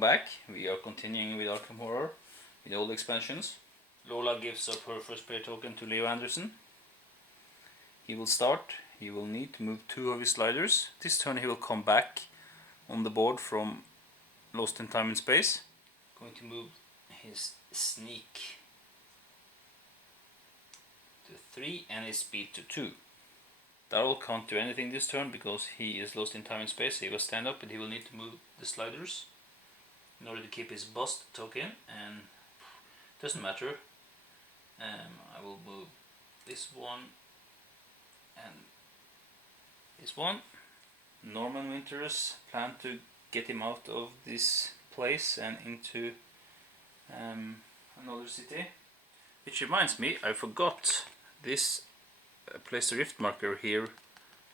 welcome back. We are continuing with Arkham Horror with all the expansions. Lola gives up her first player token to Leo Anderson. He will start. He will need to move 2 of his sliders. This turn he will come back on the board from Lost in Time and Space. Going to move his sneak to 3 and his speed to 2. Daryl can't do anything this turn because he is lost in time and space. He will stand up, but he will need to move the sliders in order to keep his bust token, and doesn't matter. I will move this one and this one. Norman Winters plan to get him out of this place and into another city. Which reminds me, I forgot this place a rift marker here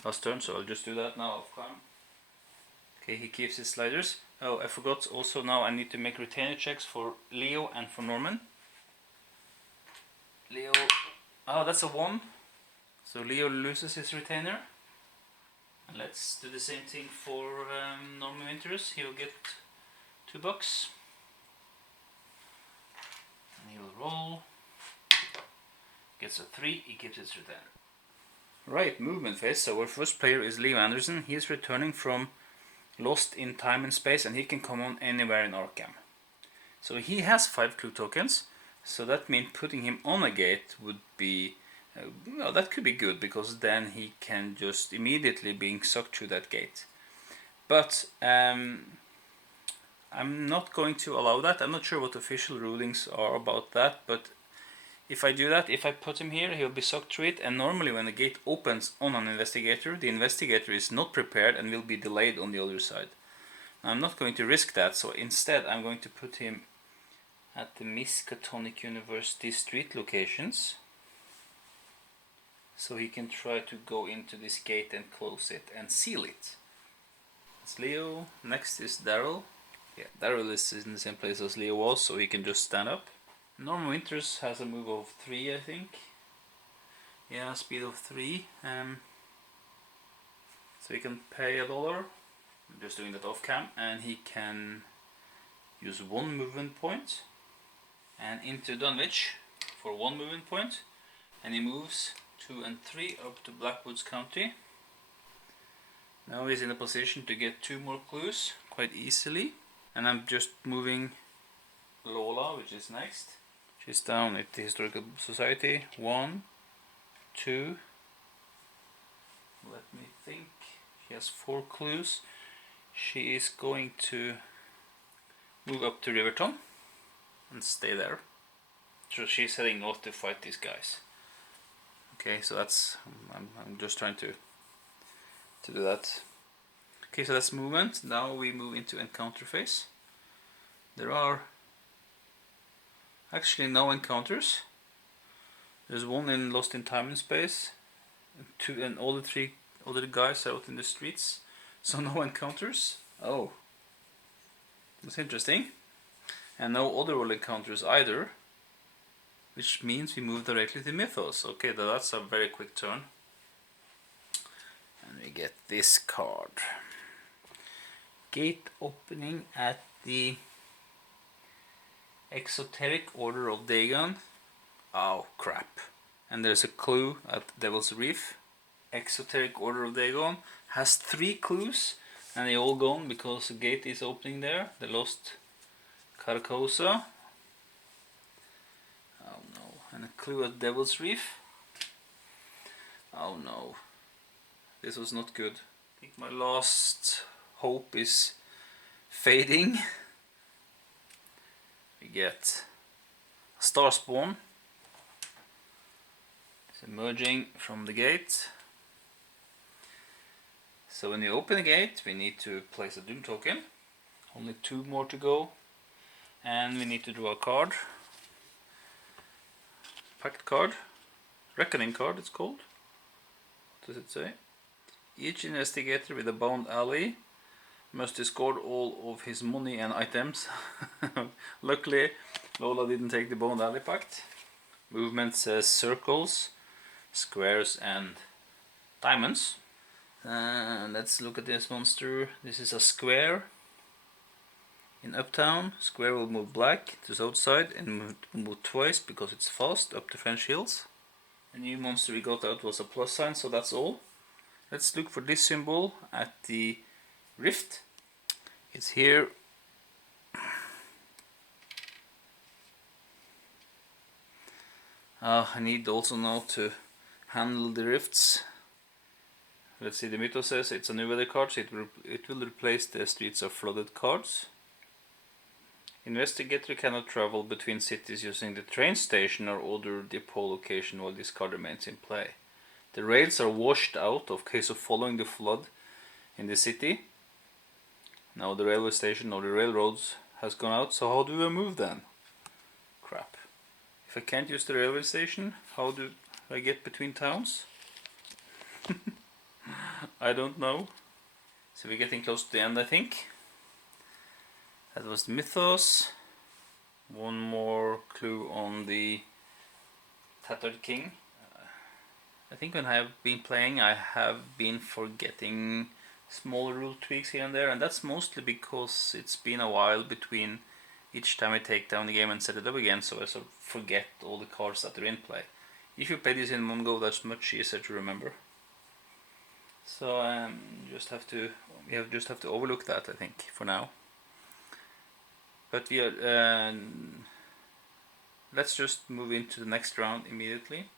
last turn, so I'll just do that now off cam. Okay, he keeps his sliders. Oh, I forgot also, now I need to make retainer checks for Leo and for Norman. Leo, oh, that's a 1, so Leo loses his retainer. And let's do the same thing for Norman Winters. He will get $2 and he will roll. Gets a 3, he keeps his retainer. Right, movement phase. So our first player is Leo Anderson. He is returning from Lost in Time and Space, and he can come on anywhere in Arkham. So he has 5 clue tokens, so that means putting him on a gate would be, well, that could be good, because then he can just immediately being sucked through that gate. But I'm not going to allow that. I'm not sure what official rulings are about that, but if I do that, if I put him here, he'll be sucked through it, and normally when the gate opens on an investigator, the investigator is not prepared and will be delayed on the other side. Now, I'm not going to risk that, so instead I'm going to put him at the Miskatonic University street locations, so he can try to go into this gate and close it and seal it. That's Leo. Next is Daryl. Yeah, Daryl is in the same place as Leo was, so he can just stand up. Norman Winters has a move of 3, I think. Yeah, speed of 3. So he can pay $1. I'm just doing that off cam, and he can use 1 movement point and into Dunwich for 1 movement point, and he moves 2 and 3 up to Blackwoods County. Now he's in a position to get 2 more clues quite easily, and I'm just moving Lola, which is next. She's down at the Historical Society. 1, 2. Let me think. She has 4 clues. She is going to move up to Riverton and stay there. So she's heading north to fight these guys. Okay, so that's I'm just trying to do that. Okay, so that's movement. Now we move into encounter phase. There are actually no encounters. There's 1 in Lost in Time and Space, 2, and all the 3 other guys are out in the streets, so no encounters. Oh, that's interesting. And no other encounters either, which means we move directly to Mythos. Okay, that's a very quick turn. And we get this card. Gate opening at the Exoteric Order of Dagon. Oh crap. And there's a clue at Devil's Reef. Exoteric Order of Dagon has 3 clues, and they all gone because the gate is opening there. The Lost Carcosa. Oh no. And a clue at Devil's Reef. Oh no. This was not good. I think my last hope is fading. We get a Star Spawn. It's emerging from the gate. So when you open the gate, we need to place a Doom token. Only 2 more to go. And we need to draw a card. Pact card. Reckoning card it's called. What does it say? Each investigator with a bound ally must discard all of his money and items. Luckily, Lola didn't take the bound ally pact. Movement says circles, squares and diamonds. Let's look at this monster. This is a square. In Uptown, square will move black to south side and move twice because it's fast up the French hills. The new monster we got out was a plus sign, so that's all. Let's look for this symbol at the rift. It's here. I need also now to handle the rifts. Let's see, the mythos says it's a new weather card, so it will replace the Streets of Flooded cards. Investigator cannot travel between cities using the train station or other depot location while this card remains in play. The rails are washed out in case of following the flood in the city. Now the railway station or the railroads has gone out, so how do I move then? Crap. If I can't use the railway station, how do I get between towns? I don't know. So we're getting close to the end, I think. That was the mythos. One more clue on the Tattered King. I think when I have been playing, I have been forgetting small rule tweaks here and there, and that's mostly because it's been a while between each time I take down the game and set it up again, so I sort of forget all the cards that are in play. If you play this in one go, that's much easier to remember. So we just have to overlook that, I think, for now. But we are, let's just move into the next round immediately.